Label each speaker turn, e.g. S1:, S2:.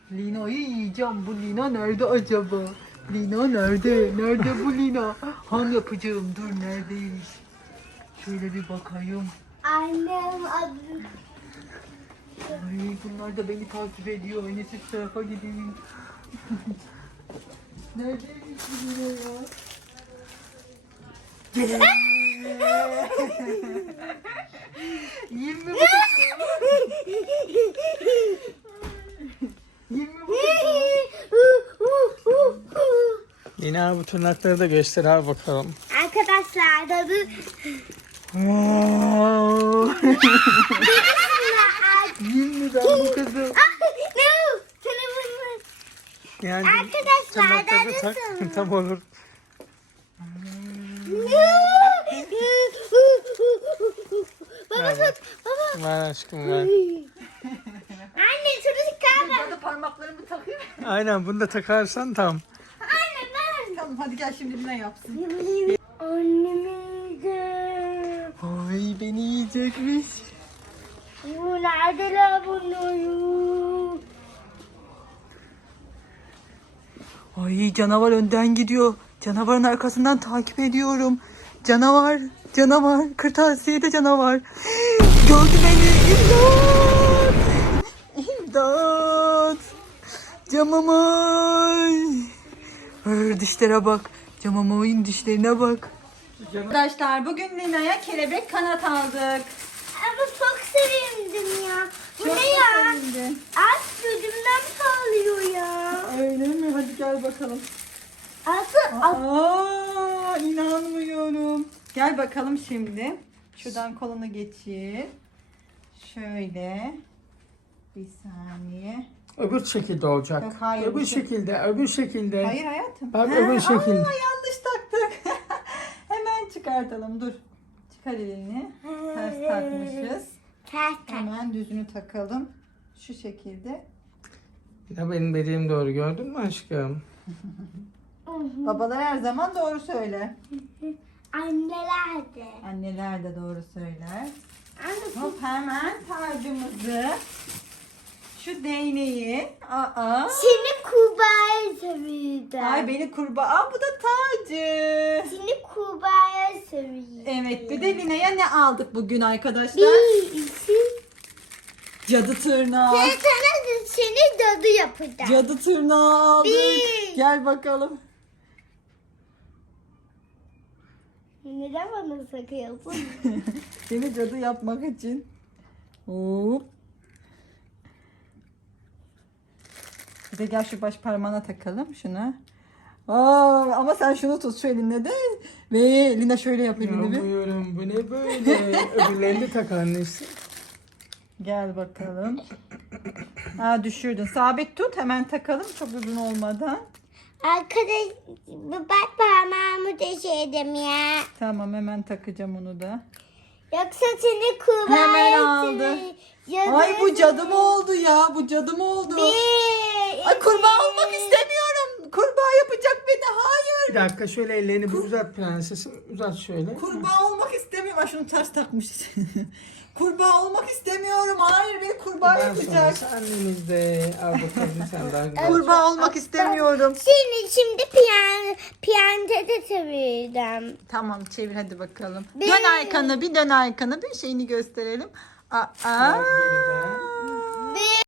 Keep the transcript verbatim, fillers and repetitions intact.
S1: Lina'yı yiyeceğim. Bu Lina nerede acaba? Lina nerede? Nerede bu Lina? Ham yapacağım. Dur neredeymiş? Şöyle bir bakayım.
S2: Annem adı.
S1: Ay bunlar da beni takip ediyor. En iyisi şu tarafa gideyim. Neredeymiş bu Lina ya? Gel. Yiyeyim mi bu kızı? Yiyeyim mi bu kızı?
S3: Lina bu tırnakları da göster abi bakalım.
S2: Arkadaşlar da bir
S1: Wow. Yiyeyim mi ben bu kızı?
S2: no, telefonum.
S3: Yani
S2: Arkadaşlar
S3: tırnakları
S2: da
S3: tak
S2: nasıl?
S3: tam olur.
S2: Baba
S3: Ver,
S2: tut, baba.
S3: ver aşkım ver.
S2: Anne şunu çıkar.
S1: Ben de parmaklarımı takayım.
S3: Aynen bunu da takarsan tam.
S2: Anne ben.
S1: Tamam hadi gel şimdi Lina yapsın.
S2: Annemi de.
S1: Ay beni yiyecekmiş.
S2: Bu neredeler bunları?
S1: Ay canavar önden gidiyor. Canavarın arkasından takip ediyorum. Canavar, canavar, kırtasiyede canavar. Gördü beni. İmdat! İmdat! Camamoy. Hır, dişlere bak. Camamoy'un dişlerine bak. Arkadaşlar bugün Lina'ya kelebek kanat aldık.
S2: Ama çok sevindim ya. Bu
S1: Çok
S2: ne ya?
S1: sevindim.
S2: Az gözümden parlıyor ya.
S1: Öyle mi? Hadi gel bakalım.
S2: Asıl
S1: Aa, inanmıyorum. Gel bakalım şimdi. Şuradan kolunu geçir. Şöyle. Bir saniye.
S3: Öbür şekilde olacak.
S1: Yok, hayır,
S3: öbür
S1: bu şey-
S3: şekilde, öbür şekilde.
S1: Hayır hayatım.
S3: Bak,
S1: Ha,
S3: öbür şekil.
S1: Aa, yanlış taktık. Hemen çıkartalım. Dur. Çıkar elini. Ters takmışız.
S2: ters ters.
S1: Hemen düzünü takalım. Şu şekilde.
S3: Ya benim dediğim doğru gördün mü aşkım?
S1: Babalar her zaman doğru söyler.
S2: Anneler de.
S1: Anneler de doğru söyler.
S2: Anne
S1: Hop hemen tacımızı, şu değneği, aa,
S2: seni kurbağaya seviyordum.
S1: ay beni kurbağa, aa, bu da tacı.
S2: Seni kurbağaya seviyordum.
S1: Evet, bir de Lina'ya ne aldık bugün arkadaşlar?
S2: Bir, iki.
S1: Cadı tırnağı.
S2: Ben sana seni dadı yapacağım.
S1: Cadı tırnağı aldık.
S2: Bir.
S1: Gel bakalım.
S2: Neden bana sakıyorsun?
S1: Seni cadı yapmak için. Hop. Bir de gel şu baş parmağına takalım şuna. Aa, ama sen şunu tut şu elinle de. Ve Lina şöyle yap elini bir.
S3: Yapıyorum bu ne böyle? Öbürlerini de tak annesi.
S1: Gel bakalım. Ha düşürdün. Sabit tut hemen takalım çok uzun olmadan.
S2: Arkadaş bak parmağımı deşedim ya.
S1: Tamam hemen takacağım onu da.
S2: Yoksa seni kurbağaya
S1: Hemen aldı.
S2: seviyordum.
S1: Ay bu cadı mı oldu ya? Bu cadı mı oldu?
S2: Bir,
S1: Ay kurbağa
S2: iki.
S1: olmak istemiyorum. Kurbağa yapacak beni. Hayır.
S3: Bir dakika şöyle ellerini bir uzat prensesim. Uzat şöyle.
S1: Kurbağa olmak istemiyorum. Ay şunu ters takmış. Kurbağa olmak istemiyorum. Hayır beni kurbağa
S3: Ben
S1: yapacak.
S3: sonrası annemizde. Al bakalım sen daha güzel.
S1: Kurbağa olmak istemiyorum.
S2: Seni şimdi piyan piyanoda da seviyordum.
S1: Tamam çevir hadi bakalım.
S2: Bir-
S1: Dön arkanı bir dön arkanı bir şeyini gösterelim. Aa.
S3: Biraz geriden.